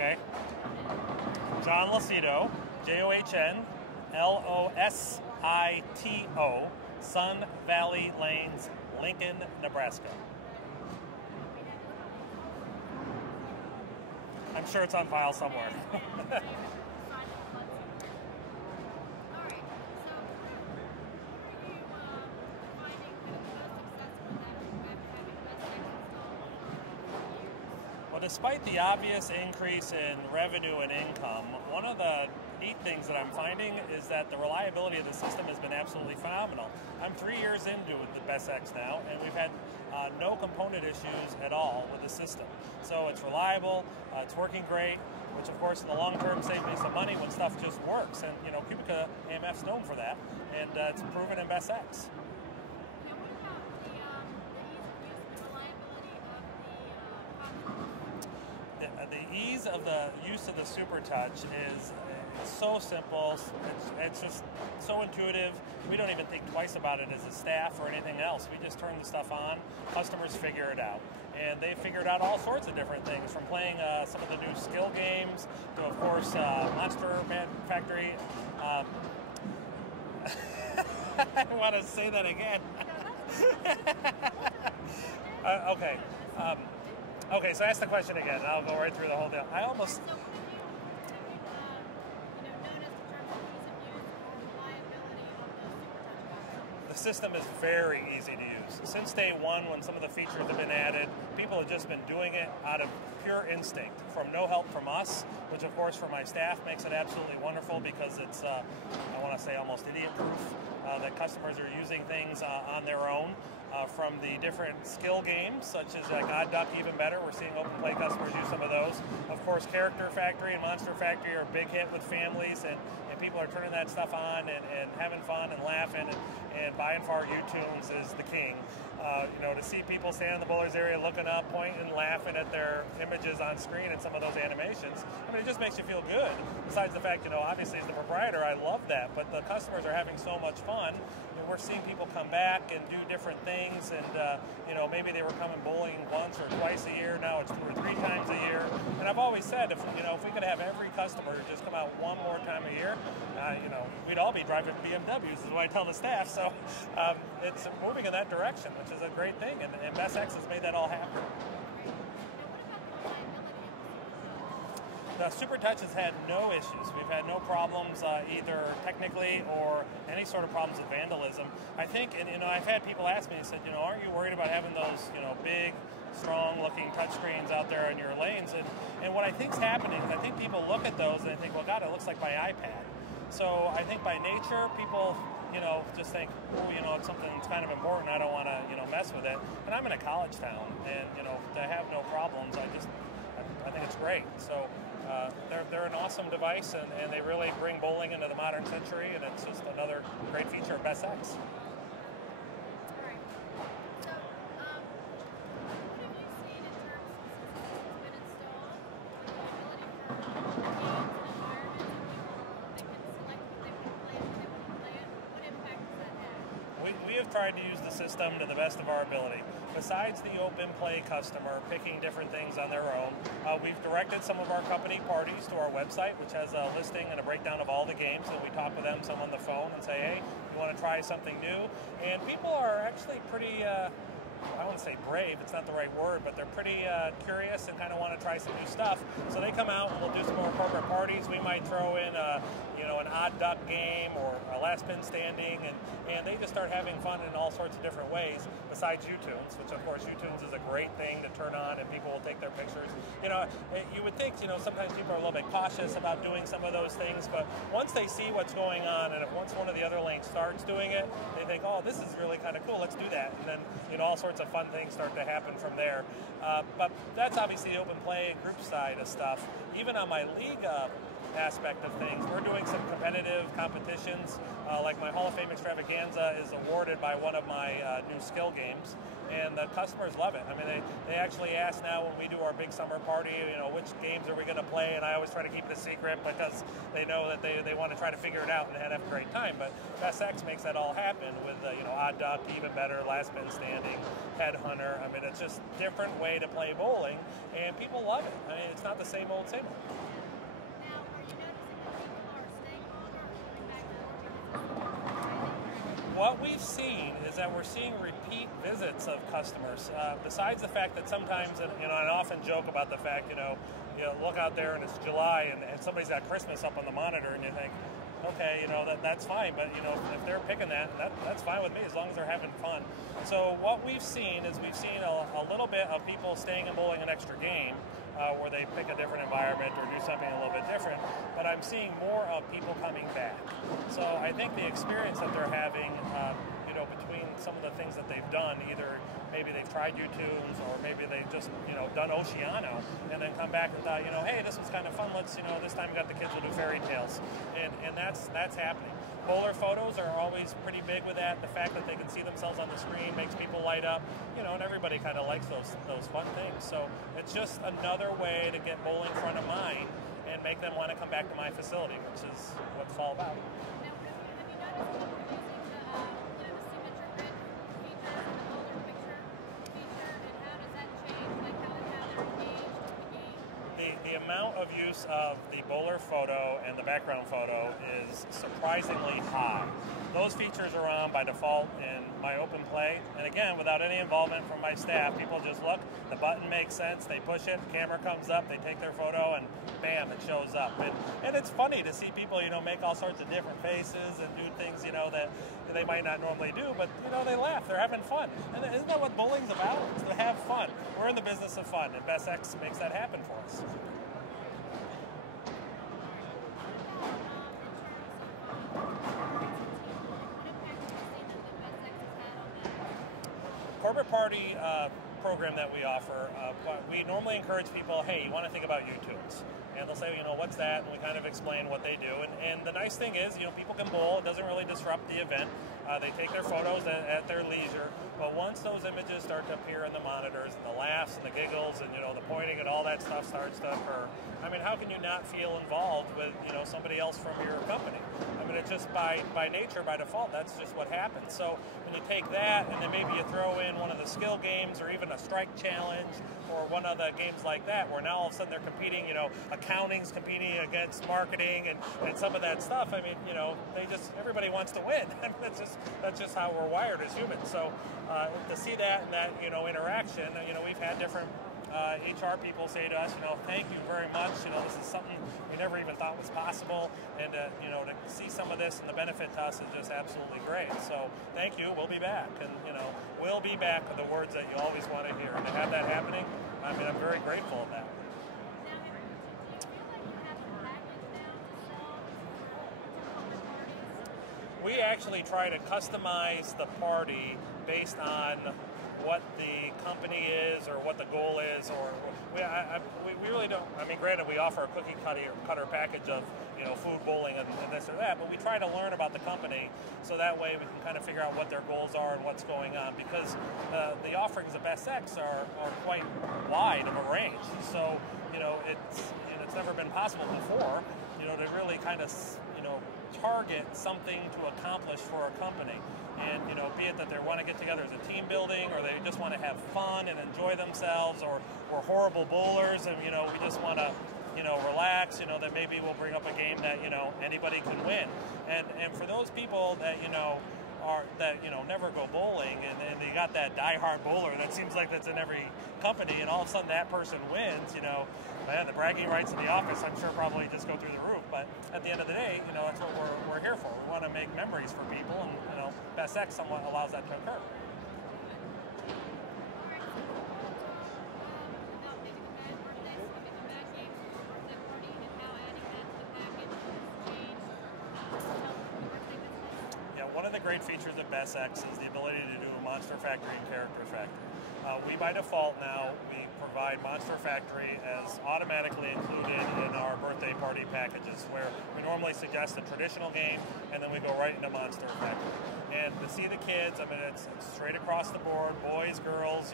Okay. John Losito, JOHNLOSITO, Sun Valley Lanes, Lincoln, Nebraska. I'm sure it's on file somewhere. Well, despite the obvious increase in revenue and income, one of the neat things that I'm finding is that the reliability of the system has been absolutely phenomenal. I'm 3 years into the BestX now, and we've had no component issues at all with the system. So it's reliable, it's working great, which of course in the long term saves me some money when stuff just works. And you know, Cubica AMF's known for that, and it's proven in BestX. The ease of the use of the Supercuts is so simple. It's just so intuitive. We don't even think twice about it as a staff or anything else. We just turn the stuff on. Customers figure it out. And they figured out all sorts of different things, from playing some of the new skill games to, of course, Monster Factory. I want to say that again. Okay. Okay, so ask the question again, and I'll go right through the whole deal. I almost... The system is very easy to use. Since day one, when some of the features have been added, people have just been doing it out of pure instinct, from no help from us, which of course for my staff makes it absolutely wonderful because it's, I want to say, almost idiot-proof. That customers are using things on their own from the different skill games, such as like Odd Duck, even better. We're seeing open play customers use some of those. Of course, Character Factory and Monster Factory are a big hit with families, and people are turning that stuff on and having fun and laughing, and by and far U-Tunes is the king. You know, to see people stand in the bowlers area looking up, pointing and laughing at their images on screen and some of those animations, I mean, it just makes you feel good. Besides the fact, you know, obviously as the proprietor, I love that, but the customers are having so much fun. And we're seeing people come back and do different things, and you know, maybe they were coming bowling once or twice a year, now it's 2 or 3 times a year. And I've always said, if we could have every customer just come out one more time a year, you know, we'd all be driving BMWs, is what I tell the staff. So it's moving in that direction, which is a great thing, and BestX has made that all happen. The Supercuts has had no issues. We've had no problems either technically or any sort of problems with vandalism. I think, and you know, I've had people ask me and said, you know, aren't you worried about having those, you know, big, strong-looking touchscreens out there in your lanes? And what I think's happening is I think people look at those and they think, well, God, it looks like my iPad. So I think by nature, people, you know, just think, oh, you know, it's something that's kind of important. I don't want to, you know, mess with it. And I'm in a college town, and you know, to have no problems, I think it's great. So. They're an awesome device, and they really bring bowling into the modern century, and it's just another great feature of BestX. We have tried to use the system to the best of our ability. Besides the open play customer picking different things on their own, we've directed some of our company parties to our website, which has a listing and a breakdown of all the games, and we talk with them, some on the phone, and say, hey, you want to try something new? And people are actually pretty, I don't want to say brave, it's not the right word, but they're pretty curious and kind of want to try some new stuff. So they come out and we'll do some more corporate parties. We might throw in you know, an Odd Duck game or a last pin standing, and they just start having fun in all sorts of different ways, besides U-Tunes, which of course U-Tunes is a great thing to turn on and people will take their pictures. You know, you would think, you know, sometimes people are a little bit cautious about doing some of those things, but once they see what's going on, and if once one of the other lanes starts doing it, they think, oh, this is really kind of cool, let's do that. And then, you know, all sorts of fun things start to happen from there. But that's obviously the open play group side of stuff. Even on my league aspect of things, we're doing some competitive competitions. Like my Hall of Fame extravaganza is awarded by one of my new skill games. and the customers love it. I mean, they actually ask now when we do our big summer party, which games are we going to play, and I always try to keep it a secret because they know that they want to try to figure it out and have a great time. But Best X makes that all happen with Odd Duck, Even Better, Last Man Standing, Headhunter. I mean, it's just a different way to play bowling, and people love it. I mean, it's not the same old, same old. What we've seen is that we're seeing repeat visits of customers. Besides the fact that sometimes, and I often joke about the fact, look out there and it's July and somebody's got Christmas up on the monitor, and you think, okay, that's fine, but if they're picking that's fine with me as long as they're having fun. So what we've seen is a little bit of people staying and bowling an extra game, where they pick a different environment or do something a little bit different, but I'm seeing more of people coming back. So I think the experience that they're having, between some of the things that they've done, either maybe they've tried U-Tunes or maybe they've just, done Oceano and then come back and thought, hey, this was kind of fun, let's, this time we got the kids will do fairy tales. And that's happening. Bowler photos are always pretty big with that. The fact that they can see themselves on the screen makes people light up, and everybody kind of likes those fun things. So it's just another way to get bowling front of mind and make them want to come back to my facility, which is what it's all about. The amount of use of the bowler photo and the background photo is surprisingly high. Those features are on by default in my open play, and again, without any involvement from my staff, people just look, the button makes sense, they push it, the camera comes up, they take their photo, and bam, it shows up. And it's funny to see people, make all sorts of different faces and do things, that they might not normally do, but, they laugh, they're having fun. And isn't that what bowling's about? It's to have fun. We're in the business of fun, and Best X makes that happen for us. Corporate party program that we offer, we normally encourage people, hey, you want to think about U-Tunes. And they'll say, what's that? And we kind of explain what they do. And the nice thing is, people can bowl. It doesn't really disrupt the event. They take their photos at their leisure. But once those images start to appear in the monitors, and the laughs and the giggles and, the pointing and all that stuff starts to occur, I mean, how can you not feel involved with, somebody else from your company? I mean, it's just by nature, by default, that's just what happens. So when you take that and then maybe you throw in one of the skill games or even a strike challenge or one of the games like that, where now all of a sudden they're competing, accounting's competing against marketing and some of that stuff. I mean, everybody wants to win. I mean, that's just how we're wired as humans. So to see that and that, interaction, we've had different HR people say to us, thank you very much. This is something we never even thought was possible. And, to see some of this and the benefit to us is just absolutely great. So thank you. We'll be back. And, we'll be back are the words that you always want to hear. And to have that happening, I mean, I'm very grateful of that. We actually try to customize the party based on what the company is or what the goal is, or we really don't. I mean, granted, we offer a cookie cutter package of food, bowling, and this or that, but we try to learn about the company so that way we can kind of figure out what their goals are and what's going on, because the offerings of Best X are quite wide of a range. So it's never been possible before to really kind of target something to accomplish for a company. And, be it that they want to get together as a team building, or they just want to have fun and enjoy themselves, or we're horrible bowlers and, we just want to, relax, then maybe we'll bring up a game that, anybody can win. And for those people that, never go bowling, and they got that die-hard bowler that seems like that's in every company, and all of a sudden that person wins, man, the bragging rights in the office, I'm sure, probably just go through the roof. But at the end of the day, that's what we're here for. We want to make memories for people, and Best X somewhat allows that to occur. One of the great features of Best X is the ability to do a Monster Factory and Character Factory. We by default now, we provide Monster Factory as automatically included in our birthday party packages, where we normally suggest a traditional game, and then we go right into Monster Factory. And to see the kids, I mean, it's straight across the board, boys, girls,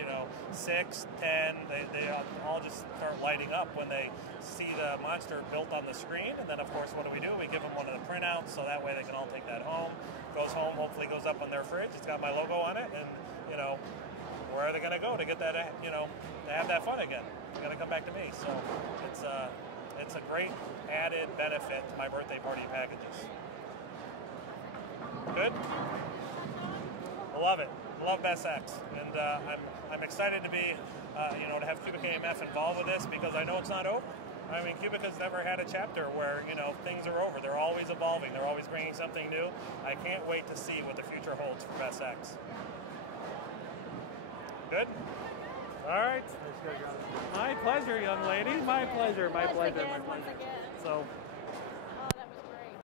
6, 10, they all just start lighting up when they see the monster built on the screen. And then, of course, what do? We give them one of the printouts, so that way they can all take that home. Goes home, hopefully goes up on their fridge. It's got my logo on it, and, where are they going to go to get that, to have that fun again? They're going to come back to me. So it's a great added benefit to my birthday party packages. Good? I love it. I love Best X. And I'm excited to be, to have Cubic AMF involved with this, because I know it's not over. I mean, Cubic has never had a chapter where, things are over. They're always evolving. They're always bringing something new. I can't wait to see what the future holds for Best X. Good? All right. My pleasure, young lady. My pleasure. My pleasure. My pleasure. So.